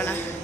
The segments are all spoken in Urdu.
ربنا.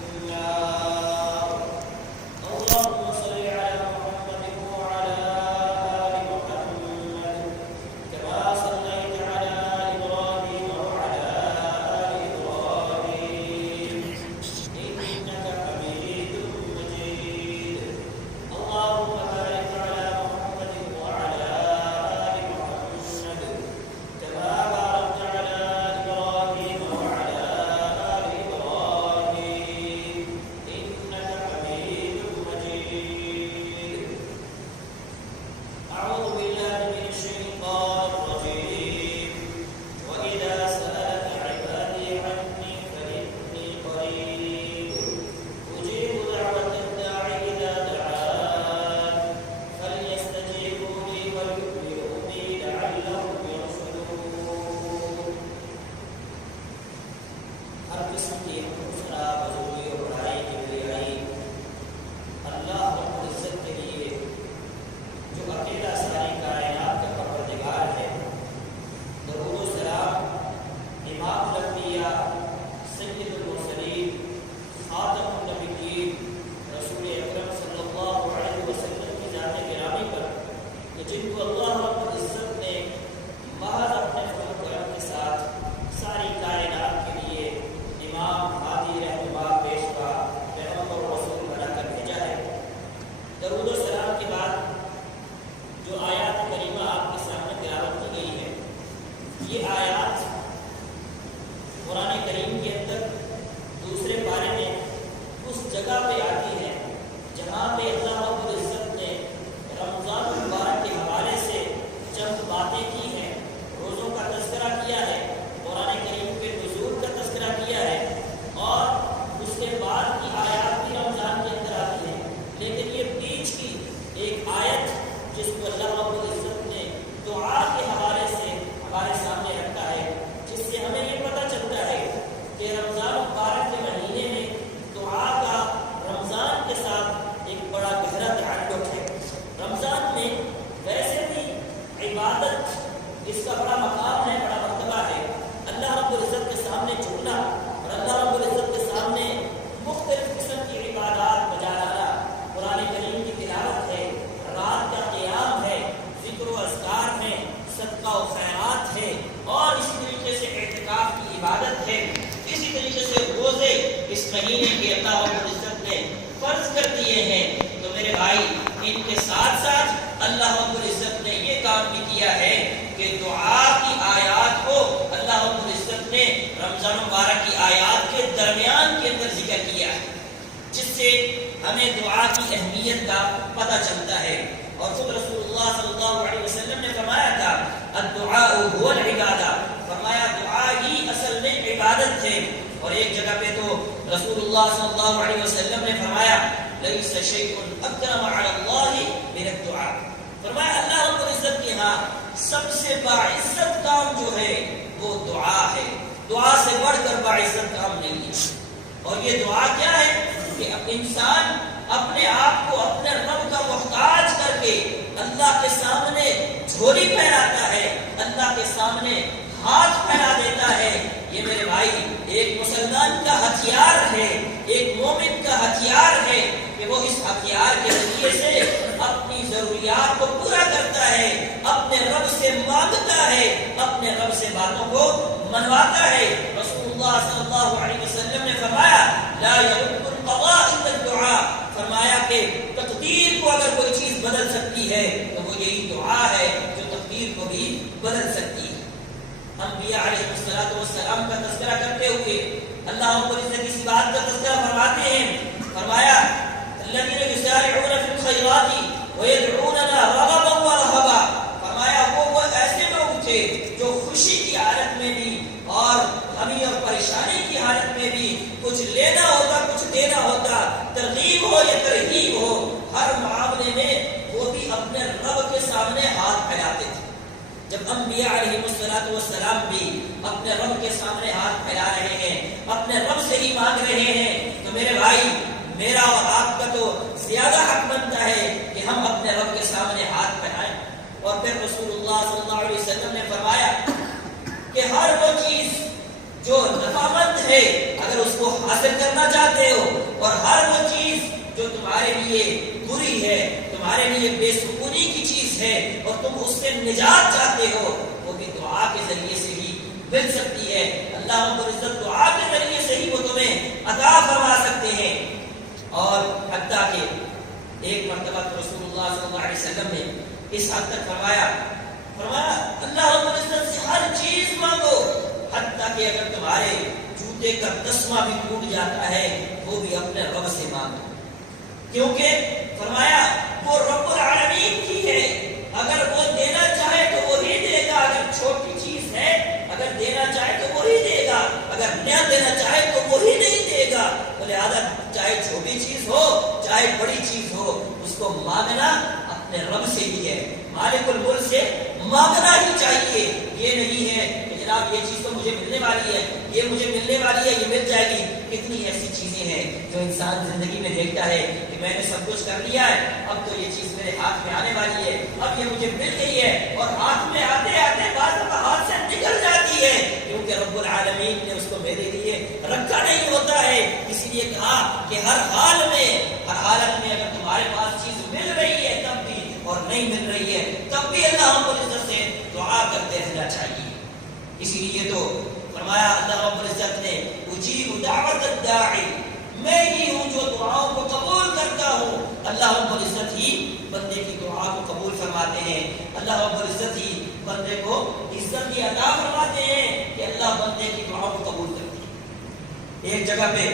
جب انبیاء علیہ السلام بھی اپنے رب کے سامنے ہاتھ پھیلا رہے ہیں، اپنے رب سے ہی مانگ رہے ہیں، تو میرے بھائی میرا اور آپ کا تو زیادہ حق بنتا ہے کہ ہم اپنے رب کے سامنے ہاتھ پھیلائیں۔ اور پھر رسول اللہ صلی اللہ علیہ وسلم نے فرمایا کہ ہر وہ چیز جو نفع مند ہے اگر اس کو حاصل کرنا چاہتے ہو اور ہر وہ چیز جو تمہارے لیے بری ہے، تمہارے لیے بے سکونی کی چیز ہے اور تم اس سے نجات چاہتے ہو، وہ بھی دعا کے ذریعے سے ہی مل سکتی ہے۔ اللہ رب العزت دعا کے ذریعے سے ہی وہ تمہیں عطا فرما سکتے ہیں۔ اور حتیٰ کہ ایک مرتبہ تو رسول اللہ صلی اللہ علیہ وسلم نے اس حد تک فرمایا اللہ رب العزت سے ہر چیز مانگو، حتیٰ کہ اگر تمہارے جوتے کا تسمہ بھی ٹوٹ جاتا ہے وہ بھی اپنے رب سے مانگو، کیونکہ فرمایا وہ رب العالمین کی ہے، اگر وہ دینا چاہے تو وہی دے گا، اگر چھوٹی چیز ہے اگر دینا چاہے تو وہی دے گا، اگر نہ دینا چاہے تو وہی نہیں دے گا۔ لہذا چاہے چھوٹی چیز ہو چاہے بڑی چیز ہو، اس کو مانگنا اپنے رب سے ہی ہے، مالک الملک سے مانگنا ہی چاہیے۔ یہ نہیں ہے کہ جناب یہ چیز تو مجھے ملنے والی ہے، یہ مجھے ملنے والی ہے، یہ مل جائے گی۔ کتنی ایسی چیزیں ہیں جو انسان زندگی میں دیکھتا ہے کہ میں نے سب کچھ کر لیا ہے، اب تو یہ چیز میرے ہاتھ میں آنے والی ہے، اب یہ مجھے مل گئی ہے، اور ہاتھ میں آتے آتے بعض دفعہ ہاتھ سے نکل جاتی ہے، کیونکہ رب العالمین نے اس کو میرے لیے رکھا نہیں ہوتا ہے۔ اسی لیے کہا کہ ہر حال میں، ہر حالت میں اگر تمہارے پاس چیز مل رہی ہے تب بھی اور نہیں مل رہی ہے تب بھی اللہ رب العزت سے دعا کرتے رہنا چاہیے۔ اسی لیے تو فرمایا اللہ رب العزت نے اجیب دعوت الداعی، میں ہی ہوں جو دعاؤں کو قبول کرتا ہوں۔ اللہ رب العزت ہی بندے کی دعا کو قبول فرماتے ہیں، اللہ رب العزت ہی بندے کو عزت کی عطا فرماتے ہیں کہ اللہ بندے کی دعا کو قبول کرتے ہیں۔ ایک جگہ پہ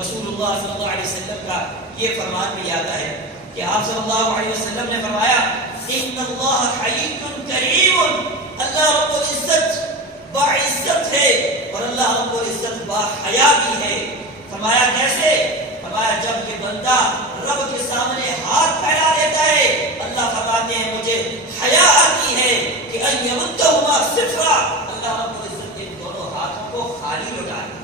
رسول اللہ صلی اللہ علیہ وسلم کا یہ فرمان بھی آتا ہے کہ آپ صلی اللہ علیہ وسلم نے فرمایا ان اللہ حی کریم، اللہ رب العزت باعزت ہے اور اللہ رب العزت باحیا بھی ہے۔ فرمایا کیسے؟ فرمایا جب یہ بندہ رب کے سامنے ہاتھ پھیلا لیتا ہے، اللہ فرماتے ہیں مجھے حیا آتی ہے کہ ان یمدہما صفرا، اللہ رب العزت ان دونوں ہاتھوں کو خالی لوٹا دے۔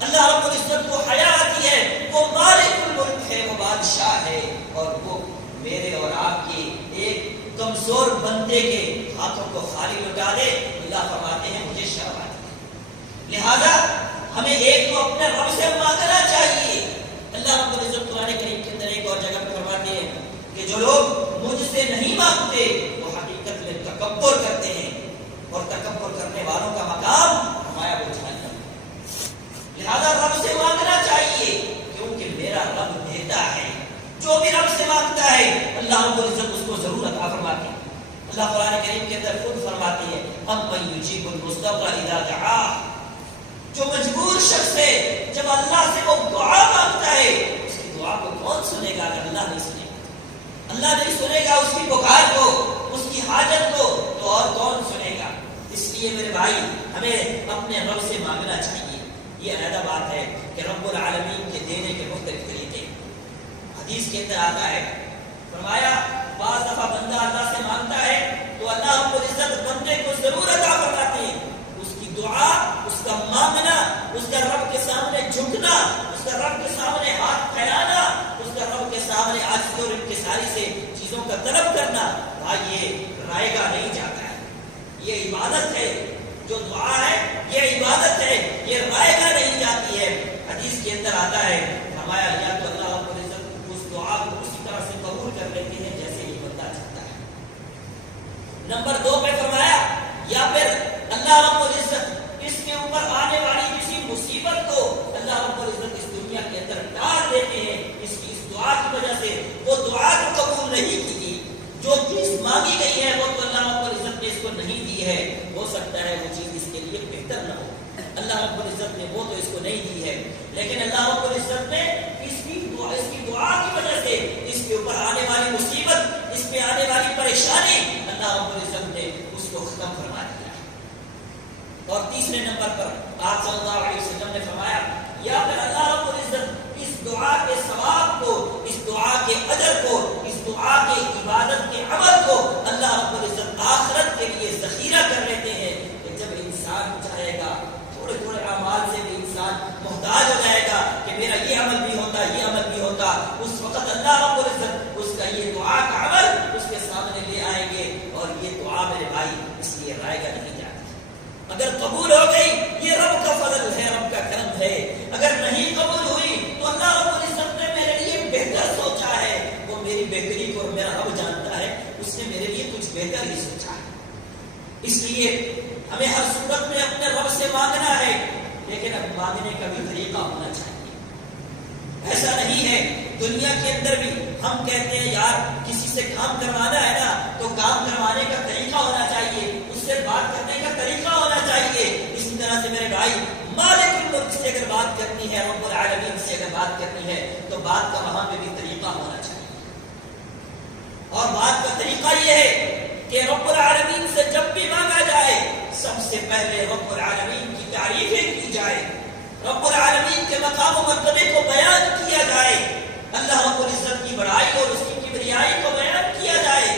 اللہ رب العزت کو حیا آتی ہے، وہ مالک الملک ہے، وہ بادشاہ ہے، اور وہ میرے اور آپ کے ایک کمزور بندے کے ہاتھوں کو خالی لوٹا دے۔ اللہ فرماتے ہیں مجھے شرم آتی ہے۔ لہذا ہمیں ایک تو اپنے رب سے مانگنا چاہیے۔ اللہ رب العزت قرآن کریم کے اندر ایک اور جگہ پہ فرماتے ہیں کہ جو لوگ مجھ سے نہیں مانگتے وہ حقیقت میں تکبر کرتے ہیں، اور تکبر کرنے والوں کا مقام ہمارا وہ جہنم۔ لہذا رب سے مانگنا چاہیے، کیونکہ میرا رب دیتا ہے، جو بھی رب سے مانگتا ہے اللہ رب العزت اس کو ضرور عطا فرماتے ہیں۔ اللہ قرآن کریم کے اندر خود فرماتے ہیں امن یجیب المضطر اذا دعاہ، جو مجبور شخص ہے جب اللہ سے وہ دعا مانگتا ہے اس کی دعا کو کون سنے گا اگر اللہ نہیں سنے گا؟ اللہ نہیں سنے گا اس کی پکار کو، اس کی حاجت کو، تو اور کون سنے گا؟ اس لیے میرے بھائی ہمیں اپنے رب سے مانگنا چاہیے۔ یہ علیحدہ بات ہے کہ رب العالمین کے دینے کے مختلف طریقے حدیث کے اندر آتا ہے۔ فرمایا بعض دفعہ بندہ اللہ سے مانگتا ہے تو اللہ رب العزت بندے کو ضرور عطا فرماتے ہیں۔ اس کی دعا، اس کا مانگنا، اس کا رب کے سامنے جھکنا، اس کا رب کے سامنے ہاتھ پھیلانا، اس کا رب کے سامنے عاجزی اور انکساری سے چیزوں کا طلب کرنا، بھائی یہ رائے گا نہیں جاتا ہے، یہ عبادت ہے۔ جو دعا ہے یہ عبادت ہے، یہ رائے گا نہیں جاتی ہے۔ حدیث کے اندر آتا ہے فرمایا یا تو اللہ رب العزت اس دعا کو اسی طرح سے قبول کر لیتے ہیں جیسے یہ بندہ چاہتا ہے۔ نمبر 2 پہ فرمایا یا پھر اللہ رب العزت اس کے اوپر آنے والی کسی مصیبت کو اللہ رب العزت اس دنیا کے اندر ڈال دیتے ہیں، اس کی اس دعا کی وجہ سے وہ دعا کو قبول نہیں کی گئی۔ جو چیز مانگی گئی ہے وہ تو اللہ رب العزت نے اس کو نہیں دی ہے، ہو سکتا ہے وہ چیز اس کے لیے بہتر نہ ہو، اللہ رب العزت نے وہ تو اس کو نہیں دی ہے، لیکن اللہ رب العزت نے اس کی دعا کی وجہ سے اس کے اوپر آنے والی مصیبت، اس پہ آنے والی پریشانی اللہ رب العزت نے اس کو ختم فرما دیا۔ اور تیسرے نمبر پر آپ صلی اللہ علیہ وسلم نے فرمایا یا پھر اللہ رب العزت اس دعا کے ثواب کو، اس دعا کے اجر کو، اس دعا کے عبادت کے عمل کو اللہ رب العزت آخرت کے لیے ذخیرہ کر لیتے ہیں کہ جب انسان چاہے گا تھوڑے تھوڑے اعمال سے بھی انسان محتاج ہو جائے گا کہ میرا یہ عمل بھی ہوتا، یہ عمل بھی ہوتا، اس وقت اللہ رب العزت اس کا یہ دعا کا عمل اس کے سامنے لے آئیں گے، اور یہ دعا میرے بھائی اس لیے رائے گا نہیں جاتی۔ اگر قبول ہو گئی یہ رب کا فضل ہے، رب کا کرم ہے، میری بہتری کو میرا رب جانتا ہے، اس نے میرے لیے کچھ بہتر ہی سوچا ہے. اس لیے ہمیں ہر صورت میں اپنے رب سے مانگنا ہے، لیکن اب مانگنے کا بھی طریقہ ہونا چاہیے. ایسا نہیں ہے دنیا کے اندر بھی ہم کہتے ہیں یار کسی سے کام کروانا ہے نا تو کام کروانے کا طریقہ ہونا چاہیے، اس سے بات کرنے کا طریقہ ہونا چاہیے. اسی طرح سے میرے بھائی مالک الملک سے اگر بات کرنی ہے، رب العالمین سے اگر بات کرنی ہے تو بات کا وہاں پہ بھی طریقہ ہونا چاہیے. اور بات کا طریقہ یہ ہے کہ رب العالمین سے جب بھی مانگا جائے سب سے پہلے رب العالمین کی تعریفیں کی جائے، رب العالمین کے مقام و مرتبے کو بیان کیا جائے، اللہ رب العزت کی بڑائی اور اس کی کبریائی کو بیان کیا جائے،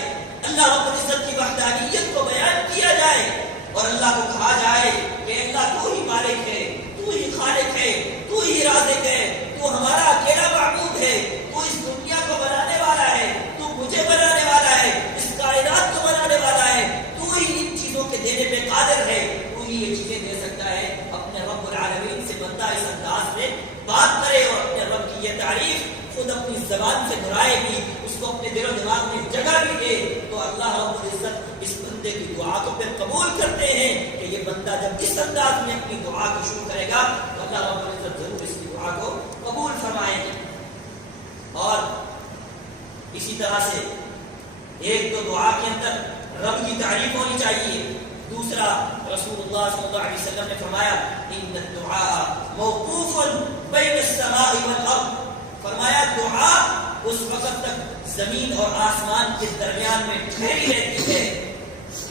اللہ رب العزت کی وحدانیت کو بیان کیا جائے، اور اللہ کو کہا جائے کہ اللہ تو ہی مالک ہے، تو ہی خالق ہے، تو ہی رازق ہے، تو ہمارا اکیلا معبود ہے، تو اس دنیا کو بنانے والا ہے، تو مجھے بنانے والا ہے، اس کائنات کو بنانے والا ہے، تو ہی ان چیزوں کے دینے پہ قادر ہے، تو ہی یہ چیزیں دے سکتا ہے. اپنے رب العالمین سے بندہ اس انداز میں بات کرے اور اپنے رب کی یہ تعریف خود اپنی زبان سے دہرائے بھی، اس کو اپنے دل و دماغ میں جگہ بھی دے، تو اللہ رب العزت اس بندے کی دعا کو پھر قبول کرتے ہیں کہ یہ بندہ جب اس انداز میں اپنی دعا کو شروع کرے گا تو اللہ رب العزت ضرور اس کی دعا کو قبول فرمائیں گے. اور اسی طرح سے ایک تو دعا کے اندر رب کی تعریف ہونی چاہیے، دوسرا رسول اللہ صلی اللہ علیہ وسلم نے فرمایا ان الدعاء موقوف بین السماء والارض، فرمایا دعا اس وقت تک زمین اور آسمان کے درمیان میں ٹھہری رہتی ہے،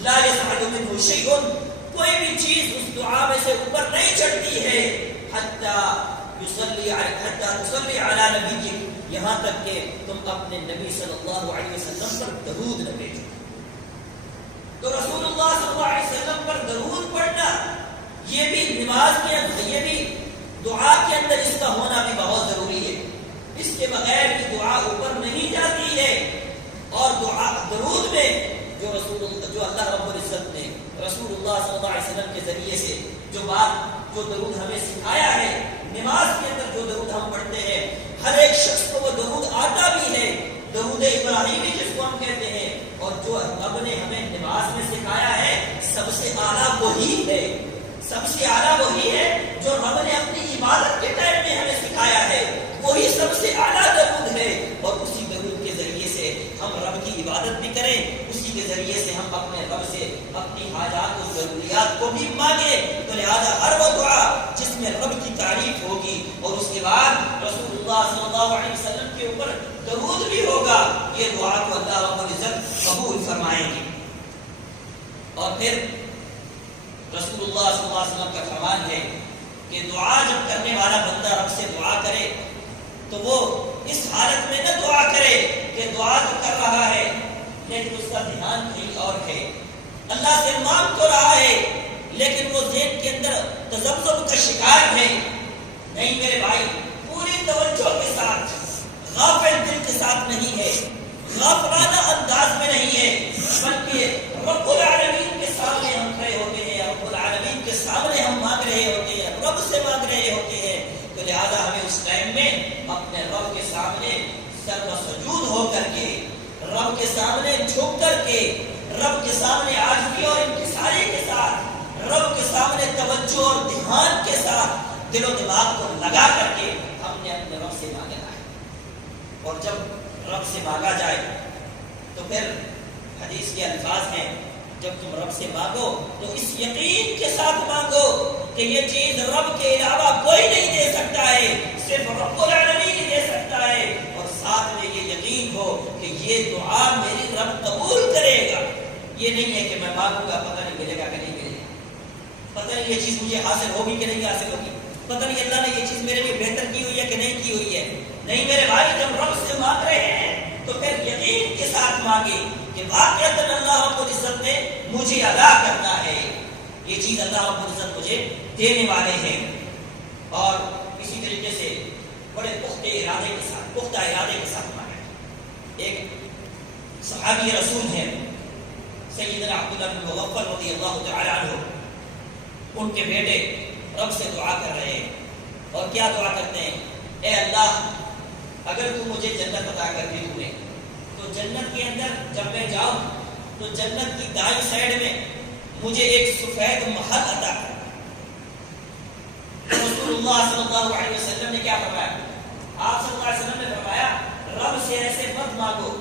لا يصعد منه شيء، کوئی بھی چیز اس دعا میں سے اوپر نہیں چڑھتی ہے، حتی تصلی علی نبیک، یہاں تک کہ تم اپنے نبی صلی اللہ علیہ وسلم پر درود نہ بھیجو. تو رسول اللہ صلی اللہ علیہ وسلم پر درود پڑھنا یہ بھی نماز کے اندر، یہ بھی دعا کے اندر اس کا ہونا بھی بہت ضروری ہے. اس کے بغیر کی دعا اوپر نہیں جاتی ہے. اور دعا درود میں جو اللہ رب العزت نے رسول اللہ صلی اللہ علیہ وسلم کے ذریعے سے جو درود ہمیں سکھایا ہے، نماز کے اندر جو درود ہم پڑھتے ہیں ہر ایک شخص کو وہ درود آتا بھی ہے، درود ابراہیمی جس کو ہم کہتے ہیں، اور جو رب نے ہمیں نماز میں سکھایا ہے سب سے اعلیٰ وہی ہے، سب سے اعلیٰ وہی ہے جو رب نے اپنی عبادت کے ٹائم میں ہمیں سکھایا ہے، وہی سب سے اعلیٰ درود ہے. اور اسی درود کے ذریعے سے ہم رب کی عبادت بھی کریں، اسی کے ذریعے سے ہم اپنے رب سے اپنی حاجات و ضروریات کو بھی مانگیں. تو لہٰذا ہر وہ دعا جس میں رب کی تعریف ہوگی اور اس کے بعد رسول اللہ صلی اللہ علیہ وسلم کے اوپر درود بھی ہوگا، یہ دعا کو اللہ رب العزت قبول فرمائیں گے. اور پھر رسول اللہ صلی اللہ علیہ وسلم کا فرمان ہے کہ دعا جب کرنے والا بندہ رب سے دعا کرے تو وہ اس حالت میں نہ دعا کرے کہ دعا تو کر رہا ہے لیکن اس کا دھیان کہیں اور ہے، اللہ سے مانگ تو رہا ہے لیکن وہ ذہن کے اندر تذبذب کا شکار ہے. نہیں میرے بھائی، پوری توجہ کے ساتھ، غافل دل کے ساتھ نہیں ہے، غافلانہ انداز میں نہیں ہے، بلکہ رب العالمین کے سامنے ہم کھڑے ہوتے ہیں، رب العالمین کے سامنے ہم مانگ رہے ہوتے ہیں، رب سے مانگ رہے ہوتے ہیں. تو لہذا ہمیں اس ٹائم میں اپنے رب کے سامنے سر و سجود ہو کر کے، رب کے سامنے جھک کر کے، رب کے سامنے عاجزی اور انکساری کے ساتھ، رب کے سامنے توجہ اور دھیان کے ساتھ دل و دماغ کو لگا کر کے ہم نے اپنے رب سے مانگنا ہے. اور جب رب سے مانگا جائے تو پھر حدیث کے الفاظ ہیں جب تم رب سے مانگو تو اس یقین کے ساتھ مانگو کہ یہ چیز رب کے علاوہ کوئی نہیں دے سکتا ہے، صرف رب العالمین ہی دے سکتا ہے، اور ساتھ میں یہ یقین ہو کہ یہ دعا میری رب قبول کرے گا. یہ نہیں ہے کہ میں مانگوں گا پتہ نہیں ملے گا کہ نہیں ملے گا، پتہ نہیں یہ چیز مجھے حاصل ہوگی کہ نہیں حاصل ہوگی، پتہ نہیں اللہ نے یہ چیز میرے لیے بہتر کی ہوئی ہے کہ نہیں کی ہوئی ہے. نہیں میرے بھائی، جب رب سے مانگ رہے ہیں تو پھر یقین کے ساتھ مانگے کہ واقعات اللہ رب العزت نے مجھے ادا کرنا ہے، یہ چیز اللہ رب العزت مجھے دینے والے ہیں. اور اسی طریقے سے بڑے پختہ ارادے کے ساتھ مانگے. ایک صحابی رسول ہیں سیدنا عبداللہ بن مغفل رضی اللہ تعالی عنہ، ان کے بیٹے رب سے دعا کر رہے ہیں اور کیا دعا کرتے ہیں؟ اے اللہ، اگر تو مجھے جنت عطا کر دی تو نے، تو جنت کے اندر جب میں جاؤں تو جنت کی دائیں سائڈ میں مجھے ایک سفید محل عطا کر. رسول اللہ صلی اللہ علیہ وسلم نے کیا فرمایا؟ آپ صلی اللہ علیہ وسلم نے فرمایا رب سے ایسے مت مانگو.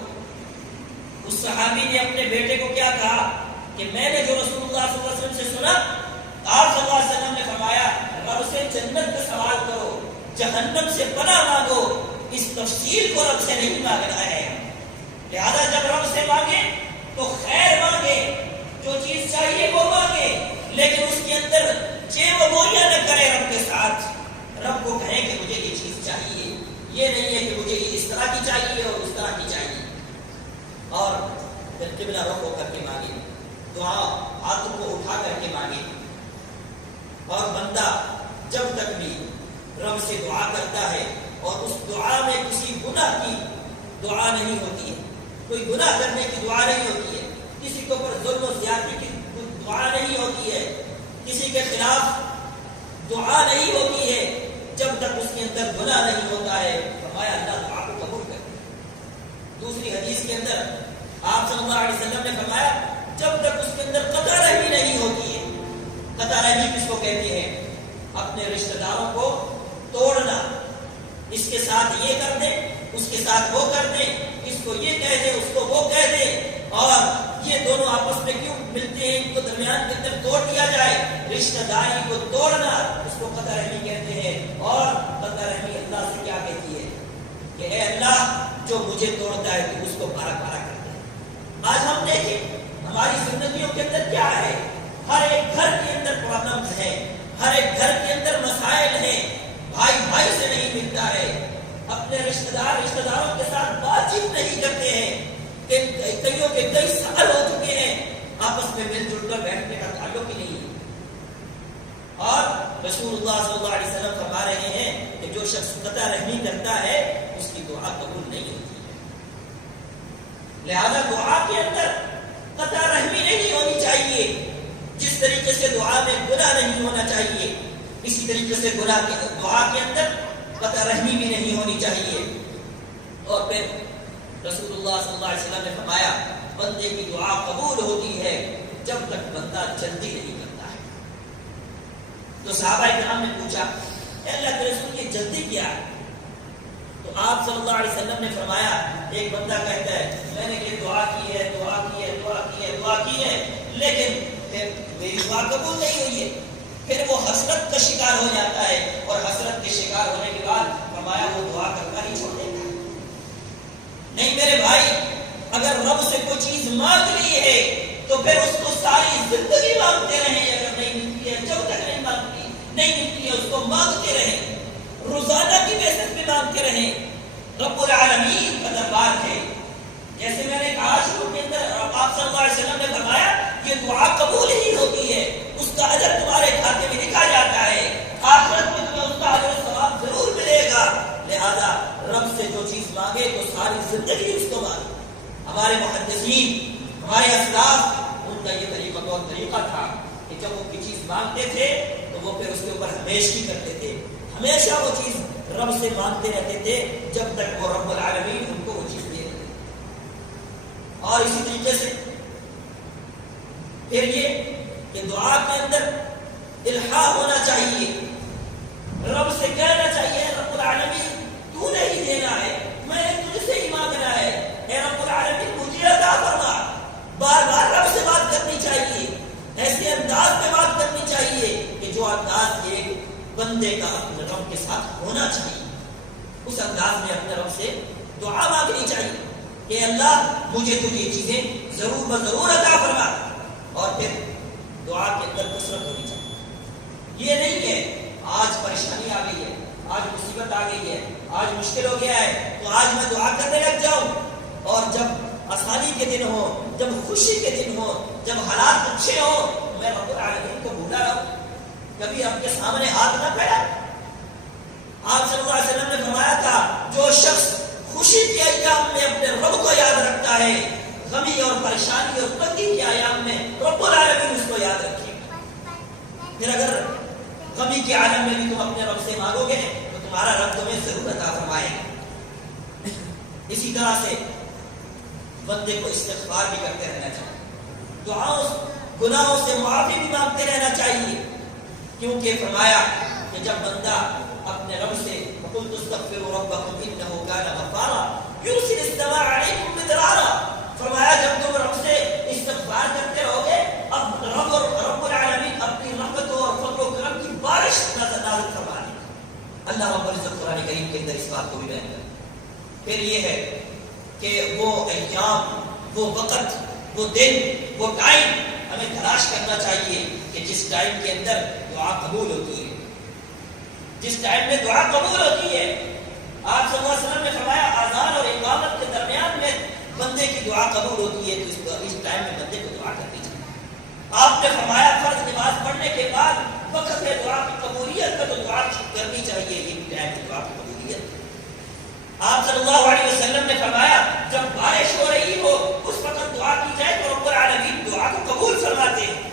اس صحابی نے اپنے بیٹے کو کیا کہا کہ میں نے جو رسول اللہ صلی اللہ علیہ وسلم سے سنا، آپ صلی اللہ علیہ وسلم نے فرمایا رب سے جنت کا سوال کرو، جہنم سے پناہ مانگو. اس تفصیل کو رب سے نہیں مانگنا ہے. لہذا جب رب سے مانگے تو خیر مانگے، جو چیز چاہیے وہ مانگے، لیکن اس کے اندر چیو گوریاں نہ کرے رب کے ساتھ. رب کو کہیں کہ مجھے یہ چیز چاہیے، یہ نہیں ہے کہ مجھے اس طرح کی چاہیے اور اس طرح کی چاہیے. اور پھر قبلہ رخ ہو کر کے مانگے، دعا ہاتھوں کو اٹھا کر کے مانگے. اور بندہ جب تک بھی رب سے دعا کرتا ہے اور اس دعا میں کسی گناہ کی دعا نہیں ہوتی ہے، کوئی گناہ کرنے کی دعا نہیں ہوتی ہے، کسی کے اوپر ظلم و زیادتی کی دعا نہیں ہوتی ہے، کسی کے خلاف دعا نہیں ہوتی ہے، جب تک اس کے اندر گناہ نہیں ہوتا ہے فرمایا اللہ دعا کو قبول کرے. دوسری حدیث کے اندر آپ صلی اللہ علیہ وسلم نے فرمایا جب تک اس کے اندر قطع رحمی نہیں ہوتی ہے. قطع رحمی کس کو کہتے ہیں؟ اپنے رشتہ داروں کو توڑنا. اس کے ساتھ یہ کر دیں، اس کے ساتھ وہ کر دیں، اس کو یہ کہہ دیں، اس کو وہ کہہ دیں، اور یہ دونوں آپس میں کیوں ملتے ہیں، ان کو درمیان کے اندر توڑ دیا جائے. رشتہ داری کو توڑنا اس کو قطع رحمی کہتے ہیں. اور قطع رحمی اللہ سے کیا کہتی ہے کہ اے اللہ جو مجھے توڑتا ہے تو اس کو پارا پارا کر دے. آج ہم دیکھیں ہماری زندگیوں کے اندر کیا ہے، ہر ایک گھر کے اندر پرابلمز ہیں، ہر ایک گھر کے اندر مسائل ہیں. بھائی بھائی سے نہیں ملتا ہے، اپنے رشتہ داروں کے ساتھ بات چیت نہیں کرتے ہیں. کئیوں کے کئی سال ہو چکے ہیں آپس میں مل جل کر بیٹھنے کا تعلق ہی نہیں ہے. اور رسول اللہ صلی اللہ علیہ وسلم فرما رہے ہیں کہ جو شخص قطع رحمی کرتا ہے اس کی دعا قبول نہیں ہوتی ہے. لہذا دعا کے اندر قطع رحمی نہیں ہونی چاہیے. جس طریقے سے دعا میں گناہ نہیں ہونا چاہیے، اسی طریقے سے دعا کے اندر قطع رحمی بھی نہیں ہونی چاہیے. اور پھر رسول اللہ صلی اللہ علیہ وسلم نے فرمایا بندے کی دعا قبول ہوتی ہے جب تک بندہ جلدی نہیں کرتا ہے. تو صحابہ کرام نے پوچھا اے اللہ کے رسول کی جلدی کیا ہے؟ تو آپ صلی اللہ علیہ وسلم نے فرمایا ایک بندہ کہتا ہے میں نے یہ دعا کی ہے لیکن میری دعا قبول نہیں ہوئی ہے. پھر وہ حسرت کا شکار ہو جاتا ہے، اور حسرت کے شکار ہونے کے بعد فرمایا وہ دعا کرنا نہیں چھوڑ دیتا. نہیں میرے بھائی، اگر رب سے کوئی چیز مانگ لی ہے تو پھر اس کو ساری زندگی مانگتے رہیں. اگر نہیں ملتی ہے، جب تک نہیں ملتی ہے اس کو مانگتے رہیں، روزانہ کی بیسس پہ مانگتے رہیں. رب العالمین کا دربار ہے. جیسے میں نے کہا شروع کے اندر آپ صلی اللہ علیہ وسلم نے فرمایا یہ دعا قبول ہی ہوتی ہے، اس کا اجر تمہارے کھاتے میں لکھا جاتا ہے، آخرت میں تمہیں اس کا اجر و ثواب ضرور ملے گا. لہذا رب سے جو چیز مانگے تو ساری زندگی اس کو مانگے. ہمارے محدثین، ہمارے اسلاف، ان کا یہ طریقہ تھا کہ جب وہ کوئی چیز مانگتے تھے تو وہ پھر اس کے اوپر ہمیشگی کرتے تھے، ہمیشہ وہ چیز رب سے مانگتے رہتے تھے جب تک وہ رب العالمین ان کو وہ چیز دے رہے. اور اسی طریقے سے پھر یہ کہ دعا کے اندر الہا ہونا چاہیے. رب سے کہنا چاہیے رب العالمین تو نے ہی دینا ہے، میں نے تجھ سے ہی مانگنا ہے، اے رب العالمین مجھے عطا فرما. بار بار رب سے بات کرنی چاہیے، ایسے انداز میں بات کرنی چاہیے کہ جو انداز ایک بندے کا اپنے رب کے ساتھ ہونا چاہیے. اس انداز میں اپنے رب سے دعا مانگنی چاہیے کہ اللہ مجھے تجھ یہ چیزیں ضرور بضرور عطا فرما. اور پھر دعا کے اندر کثرت ہونی چاہیے. یہ نہیں ہے آج پریشانی آ گئی ہے، آج مصیبت آ گئی ہے، آج مشکل ہو گیا ہے تو آج میں دعا کرنے لگ جاؤں، اور جب آسانی کے دن ہو، جب خوشی کے دن ہو، جب حالات اچھے ہوں میں رب العالمین کو بھولا رہوں، کبھی رب کے سامنے ہاتھ نہ پھیلا. آپ صلی اللہ علیہ وسلم نے فرمایا تھا جو شخص خوشی کے ایام میں اپنے رب کو یاد رکھتا ہے، غمی اور پریشانی اور تنگی کے ایام میں رب العالمین اس کو یاد رکھے. پھر اگر غمی کے عالم میں بھی تم اپنے رب سے مانگو گے تو تمہارا رب تمہیں ضرور عطا فرمائے گا. اسی طرح سے بندے کو استغفار بھی کرتے رہنا چاہیے، دعاؤں گناہوں سے معافی بھی مانگتے رہنا چاہیے، کیونکہ فرمایا کہ جب بندہ اپنے رب سے وَقُلْتُ اسْتَغْفِرُوا رَبَّكُمْ إِنَّهُ كَانَ غَفَّارًا يُرْسِلِ السَّمَاءَ عَلَيْكُمْ مِدْرَارًا، فرمایا جب تم رب سے استغفار کرتے رہو گے، اب رب العالمین اپنی رحمتوں اور فضل و کرم کی بارش نازل فرما دے گا۔ اللہ رب العزت قرآن کریم کے اندر اس بات کو بھی بیان کرتا ہے۔ پھر یہ ہے کہ وہ ایام، وہ وقت، وہ دن، وہ ٹائم ہمیں تلاش کرنا چاہیے کہ جس ٹائم کے اندر دعا قبول ہوتی ہے، جس ٹائم میں دعا قبول ہوتی ہے۔ آپ صلی اللہ علیہ وسلم نے فرمایا اذان اور اقامت کے درمیان میں بندے کی دعا قبول ہوتی ہے، تو اس ٹائم میں بندے کو دعا کرنی چاہیے۔ آپ نے فرمایا فرض نماز پڑھنے کے بعد وقت ہے دعا کی قبولیت کا، تو دعا کرنی چاہیے، یہ ٹائم ہے دعا کی قبولیت۔ آپ صلی اللہ علیہ وسلم نے فرمایا جب بارش ہو رہی ہو اس وقت دعا کی جائے تو رب العالمین دعا کو قبول فرماتے ہیں۔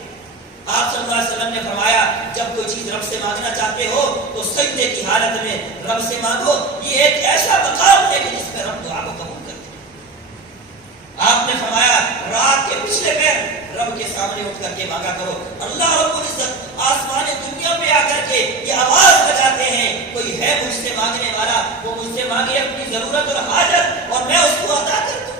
آپ صلی اللہ علیہ وسلم نے فرمایا جب کوئی چیز رب سے مانگنا چاہتے ہو تو سجدے کی حالت میں رب سے مانگو، یہ ایک ایسا مقام ہے کہ جس میں رب دعا کو قبول کرتے ہیں۔ آپ نے فرمایا رات کے پچھلے پہر رب کے سامنے اٹھ کر کے مانگا کرو۔ اللہ رب العزت آسمان دنیا پہ آ کر کے یہ آواز لگاتے ہیں کوئی ہے مجھ سے مانگنے والا، وہ مجھ سے مانگے اپنی ضرورت اور حاجت اور میں اس کو عطا کر دوں۔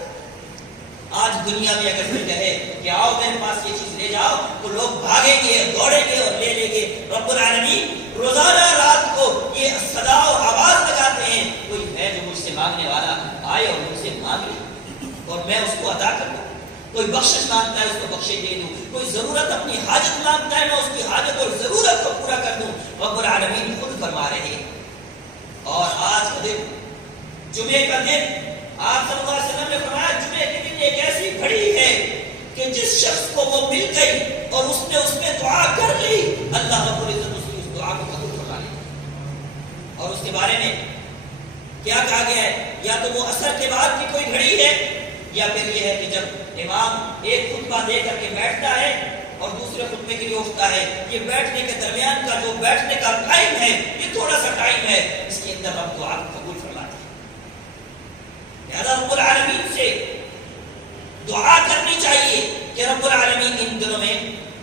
آج دنیا میں اگر کوئی کہے کہ آؤ میرے پاس یہ چیز لے جاؤ تو لوگ بھاگیں گے، دوڑیں گے اور لے لیں گے۔ رب العالمین روزانہ رات کو یہ صدا و آواز لگاتے ہیں کوئی ہے جو مجھ سے مانگنے والا آئے اور مجھ سے مانگ لے اور میں اس کو عطا کر دوں۔ کوئی بخشش مانگتا ہے اس کو بخشش دے دوں، کوئی ضرورت اپنی حاجت مانگتا ہے میں اس کی حاجت اور ضرورت کو پورا کر دوں۔ رب العالمین خود فرما رہے ہیں۔ اور آج کا دن، جمعے کا دن، آپ صلی اللہ علیہ وسلم نے فرمایا جمعے کے دن ایک ایسی گھڑی ہے کہ جس شخص کو وہ مل گئی اور اس نے اس میں دعا کر لی، اللہ رب العزت اس کی اس دعا کو قبول فرما لے۔ اور اس کے بارے میں کیا کہا گیا ہے؟ یا تو وہ عصر کے بعد کی کوئی گھڑی ہے، یا پھر یہ ہے کہ جب امام ایک خطبہ دے کر کے بیٹھتا ہے اور دوسرے خطبے کے لیے اٹھتا ہے، یہ بیٹھنے کے درمیان کا جو بیٹھنے کا ٹائم ہے یہ تھوڑا سا ٹائم ہے، اس کے اندر ہم دعا کو قبول فرماتے ہیں۔ لہذا رب العالمین سے دعا کرنی چاہیے کہ رب العالمین ان دنوں میں،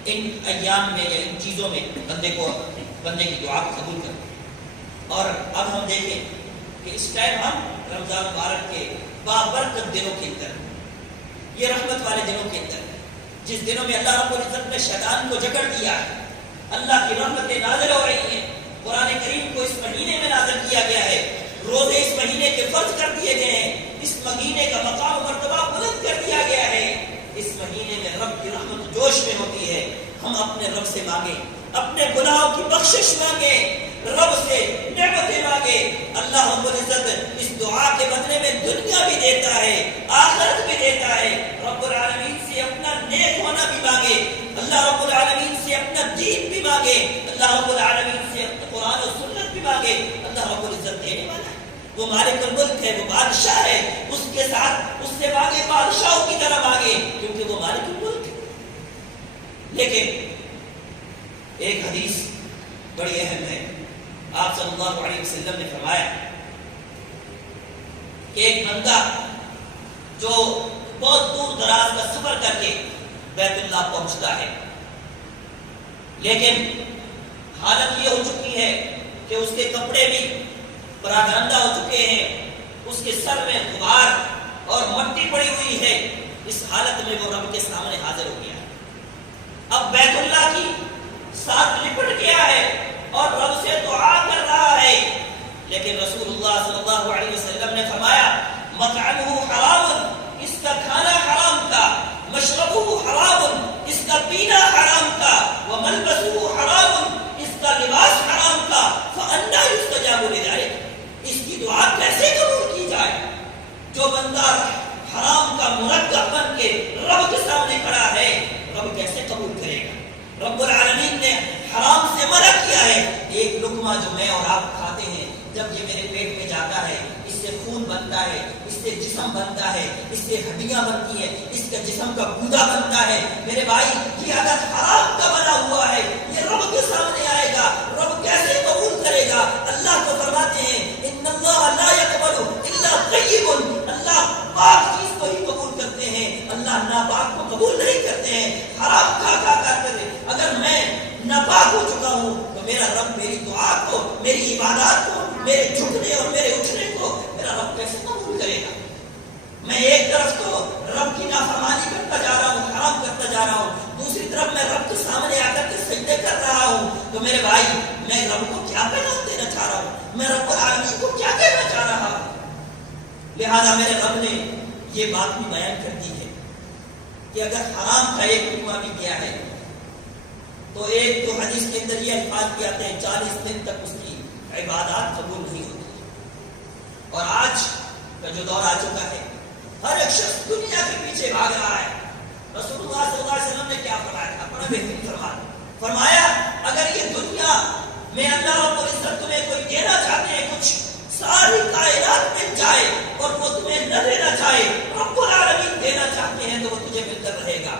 ان ایام میں یا ان چیزوں میں بندے کی دعا کو قبول کرے۔ اور اب ہم دیکھیں کہ اس ٹائم ہم رمضان مبارک کے بابرکت دنوں کے اندر، یہ رحمت والے دنوں کے اندر، جس دنوں میں اللہ رب العزت نے شیطان کو جکڑ دیا ہے، اللہ کی رحمتیں نازل ہو رہی ہیں، قرآن کریم کو اس مہینے میں نازل کیا گیا ہے، روزے اس مہینے کے فرض کر دیے گئے ہیں، اس مہینے کا مقام و مرتبہ بلند کر دیا گیا ہے۔ اس مہینے میں رب کی رحمت جوش میں ہوتی ہے۔ ہم اپنے رب سے مانگیں، اپنے گناہوں کی بخشش مانگیں، رب سے نعمتیں مانگیں۔ اللہ رب العزت اس دعا کے بدلے میں دنیا بھی دیتا ہے، آخرت بھی دیتا ہے۔ رب العالمین سے اپنا نیک ہونا بھی مانگے، اللہ رب العالمین سے اپنا دین بھی مانگے، اللہ رب العالمین سے اپنا قرآن و سنت بھی مانگے۔ اللہ رب العزت دینے والا ہے، وہ مالک الملک ہے، وہ بادشاہ ہے، اس کے ساتھ اس سے مانگے، بادشاہوں کی طرح مانگے، کیونکہ وہ مالک الملک ہے۔ لیکن ایک حدیث بڑی اہم ہے۔ آپ صلی اللہ علیہ وسلم نے فرمایا کہ ایک بندہ جو بہت دور دراز کا سفر کر کے بیت اللہ پہنچتا ہے، لیکن حالت یہ ہو چکی ہے کہ اس کے کپڑے بھی پراگندہ ہو چکے ہیں، اس کے سر میں غبار اور مٹی پڑی ہوئی ہے، اس حالت میں وہ رب کے سامنے حاضر ہو گیا ہے۔ اب بیت اللہ کی ساتھ لپٹ گیا ہے اور رب سے دعا کر رہا ہے، لیکن رسول اللہ صلی اللہ علیہ وسلم نے فرمایا مطعمہ حرام، اس کا کھانا حرام تھا، مشربہ حرام، اس کا پینا حرام تھا، وملبسہ حرام، اس کا لباس حرام تھا، فأنی یستجاب لذلک، اس کی دعا کیسے قبول کی جائے؟ جو بندہ حرام کا مرکب بن کے رب کے سامنے کھڑا ہے، رب کیسے قبول کرے گا؟ رب العالمین نے حرام سے منع کیا ہے۔ ایک لقمہ جو میں اور آپ کھاتے ہیں، جب یہ میرے پیٹ میں جاتا ہے، اس سے خون بنتا ہے، اس سے جسم بنتا ہے، اس سے ہڈیاں بنتی ہیں، اس کے جسم کا گودا بنتا ہے۔ میرے بھائی یہ اگر حرام کا بنا ہوا ہے، یہ رب کے سامنے آئے گا، رب کیسے قبول کرے گا؟ اللہ تو فرماتے ہیں ان اللہ لا يقبل الا طیب، اللہ پاک چیز کو ہی قبول کرتے میرے بھائی میں رب کو کیا پیغام دینا چاہ رہا ہوں، میں رب العالمین کو کیا کہنا چاہ رہا ہوں؟ لہذا میرے رب نے یہ بات بھی بیان کر دی ہے کہ اگر حرام کا ایک لقمہ بھی کیا ہے تو ایک تو حدیث کے اندر یہ الفاظ بھی آتے ہیں 40 دن تک اس کی عبادات قبول نہیں ہوتی۔ اور آج کا جو دور آ چکا ہے، ہر ایک شخص دنیا کے پیچھے بھاگ رہا ہے۔ رسول اللہ صلی اللہ علیہ وسلم نے کیا فرمایا تھا؟ بڑا بہترین فرمایا اگر یہ دنیا میں اللہ رب العزت تمہیں کوئی دینا چاہتے ہیں، کچھ ساری کائنات مل جائے اور وہ تمہیں نہ دینا چاہے، رب العالمین دینا چاہتے ہیں تو وہ تجھے مل کر رہے گا۔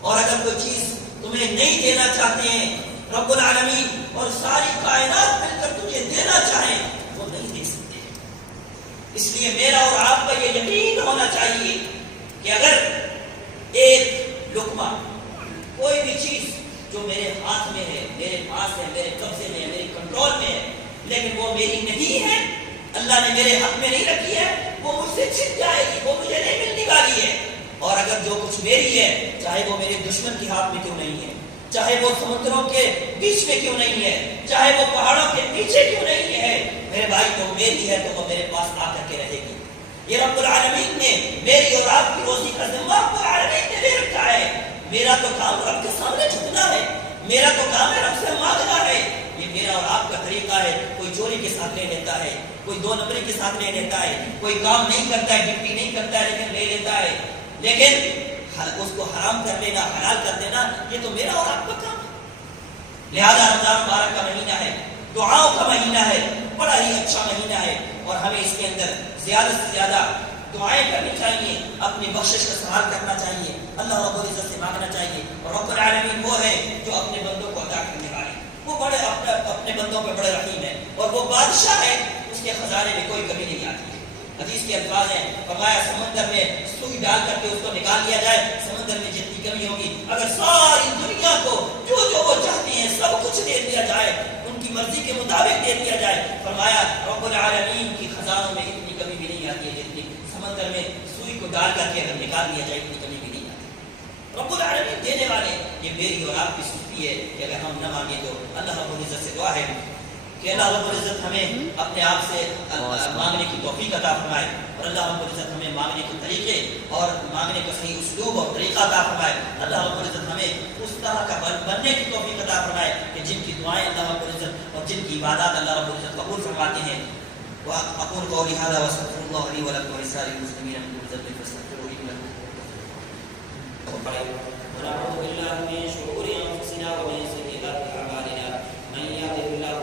اور اگر کوئی چیز تمہیں نہیں دینا چاہتے ہیں رب العالمین اور ساری کائنات مل کر تجھے دینا چاہیں، وہ نہیں دے سکتے۔ اس لیے میرا اور آپ کا یہ یقین ہونا چاہیے کہ اگر ایک لقمہ، کوئی بھی چیز جو میرے ہاتھ میں ہے، میرے پاس ہے، میرے قبضے میں ہے، میرے کنٹرول میں ہے، لیکن وہ میری نہیں ہے، اللہ نے میرے حق میں نہیں رکھی ہے، وہ مجھ سے چھن جائے گی، وہ مجھے نہیں ملنے والی ہے۔ اور اگر جو کچھ میری ہے، چاہے وہ میرے دشمن کے ہاتھ میں کیوں نہیں ہے، چاہے وہ سمندروں کے بیچ میں کیوں نہیں ہے، چاہے وہ پہاڑوں کے پیچھے کیوں نہیں ہے، میرے بھائی تو میری ہے تو وہ میرے پاس آ کر کے رہے گی۔ یہ رب العالمین نے میری اور آپ کی روزی کا ذمہ رب العالمین نے لے رکھا ہے۔ میرا تو کام رب کے سامنے جھکنا ہے، میرا تو کام ہے رب سے مانگنا ہے۔ یہ میرا اور آپ کا طریقہ ہے، کوئی چوری کے ساتھ لے لیتا ہے، کوئی دو نمبری کے ساتھ لے لیتا ہے، کوئی کام نہیں کرتا ہے، ڈیوٹی نہیں کرتا ہے لیکن لے لیتا ہے، لیکن اس کو حرام کر لینا، حلال کر دینا، یہ تو میرا اور آپ کا کام ہے۔ لہذا رمضان مبارک کا مہینہ ہے، دعاؤں کا مہینہ ہے، بڑا ہی اچھا مہینہ ہے، اور ہمیں اس کے اندر زیادہ سے زیادہ دعائیں کرنی چاہیے، اپنی بخشش کا سوال کرنا چاہیے، اللہ رب العزت سے مانگنا چاہیے۔ اور رب العالمین وہ ہے جو اپنے بندوں کو عطا کرنے والے، وہ بڑے اپنے بندوں پہ بڑے رحیم ہے، اور وہ بادشاہ ہے، اس کے خزانے میں کوئی کمی نہیں آتی ہے۔ حدیث کے الفاظ ہیں، فرمایا سمندر میں سوئی ڈال کر کے اس کو نکال لیا جائے، سمندر میں جتنی کمی ہوگی، اگر ساری دنیا کو جو جو وہ چاہتی ہیں سب کچھ دے دیا جائے، ان کی مرضی کے مطابق دے دیا جائے، فرمایا رب العالمین کی خزانوں میں اتنی کمی بھی نہیں آتی ہے جتنی سمندر میں سوئی کو ڈال کر کے اگر نکال لیا جائے اتنی کمی بھی نہیں آتی۔ رب العالمین دینے والے، یہ میری اور آپ کی سختی ہے کہ اگر ہم نہ مانگیں تو اللہ رب العزت سے دعا ہے کہ اللہ رب العزت ہمیں اپنے آپ سے مانگنے کی توفیق عطا فرمائے، اور اللہ رب العزت ہمیں مانگنے کے طریقے اور مانگنے کا صحیح اسلوب اور طریقہ عطا فرمائے۔ اللہ رب العزت ہمیں اس طرح کا بننے کی توفیق عطا فرمائے کہ جن کی دعائیں اللہ رب العزت اور جن کی عبادات اللہ رب العزت قبول فرماتے ہیں۔ وأقول قولي هذا وأستغفر الله لي ولكم ولسائر المسلمين من كل ذنب فاستغفروه إنه هو الغفور الرحيم۔ ونعوذ بالله من شرور أنفسنا ومن سيئات أعمالنا، من يهده الله